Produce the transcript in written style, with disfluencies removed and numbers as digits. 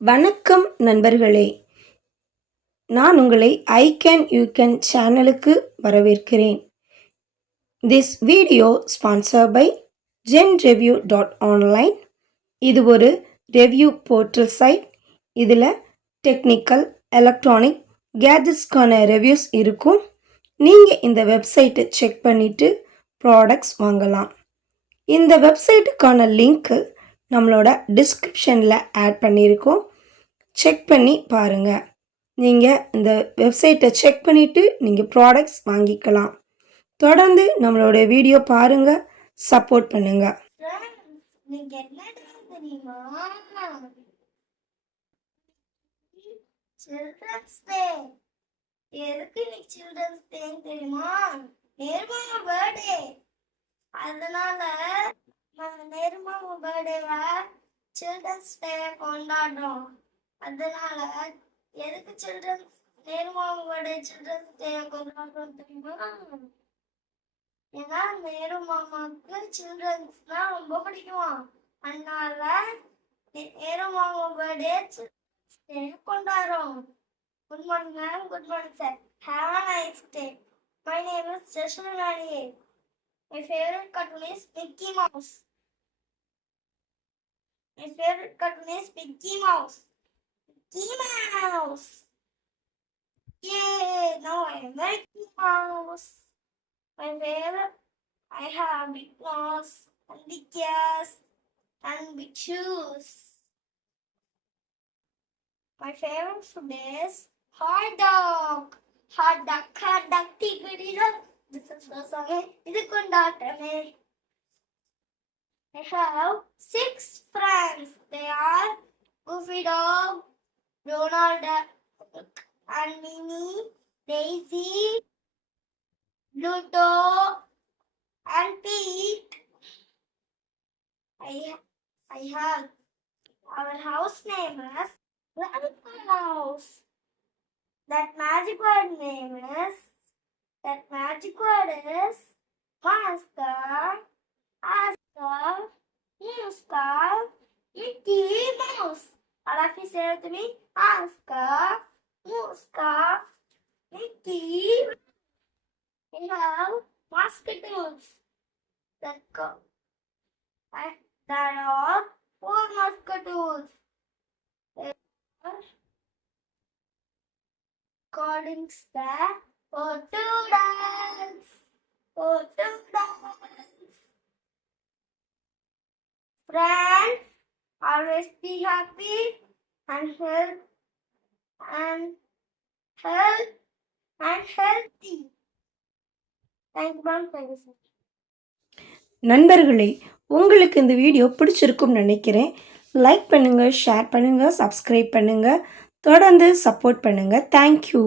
வணக்கம் நண்பர்களே, நான் உங்களை ஐ கேன் யூ கேன் சேனலுக்கு வரவேற்கிறேன். This video sponsor by genreview.online. இது ஒரு ரெவ்யூ போர்ட்டல் சைட். இதில் டெக்னிக்கல், எலக்ட்ரானிக், கேஜெட்ஸ்க்கான ரிவ்யூஸ் இருக்கும். நீங்கள் இந்த வெப்சைட்டை செக் பண்ணிவிட்டு ப்ராடக்ட்ஸ் வாங்கலாம். இந்த வெப்சைட்டுக்கான லிங்க்கு நம்மளோட டிஸ்கிரிப்ஷனில் ஆட் பண்ணியிருக்கோம். செக் பண்ணி பாருங்கள். நீங்கள் இந்த வெப்சைட்டை செக் பண்ணிவிட்டு நீங்கள் ப்ராடக்ட்ஸ் வாங்கிக்கலாம். தொடர்ந்து நம்மளோட வீடியோ பாருங்கள், சப்போர்ட் பண்ணுங்கள். சில்ட்ரன்ஸ் டே எதுக்கு இன்னைக்கு சில்ட்ரன்ஸ் டே தெரியுமா? நேர்மாமா பர்த்டே. அதனால நேர்மாமா பர்த்டேவா சில்ட்ரன்ஸ் டே கொண்டாடுறோம். அதனால எதுக்கு சில்ட்ரன்ஸ் நேர்மாமா பர்த்டே சில்ட்ரன்ஸ் டே கொண்டாடுறோம் தெரியுமா? ஏன்னா நேரு மாமாவுக்கு சில்ட்ரன்ஸ்னா ரொம்ப பிடிக்கும். அதனால நேரு மாமா பர்த்டே சில்ட்ரன்ஸ் டே கொண்டாடுறோம். Good morning, ma'am. Good morning, sir. Have a nice day. My name is Jashanani. My favorite cartoon is Mickey Mouse. My favorite cartoon is Mickey Mouse. Mickey Mouse. Yay! Now I am Mickey Mouse. My favorite, I have big nose and big ears and big shoes. My favorite food is hot dog. Hot dog, tickety dog. This is the song. This is Kondatame. I have 6 friends. They are Goofy Dog, Donald Duck, and Minnie, Daisy, Pluto, and Pete. I have our house name as Rabbit House. That magic word is Oscar, Oscar, Mickey Mouse. All of you say to me, Oscar, Mickey. We have mosquitoes that are 4 mosquitoes. They are calling the two dance. Friends, always be happy and healthy. Thank you, ma'am. Thank you, sir. நண்பர்களே, உங்களுக்கு இந்த வீடியோ பிடிச்சிருக்கும்னு நினைக்கிறேன். லைக் பண்ணுங்கள், ஷேர் பண்ணுங்கள், சப்ஸ்கிரைப் பண்ணுங்கள், தொடர்ந்து சப்போர்ட் பண்ணுங்கள். தேங்க்யூ.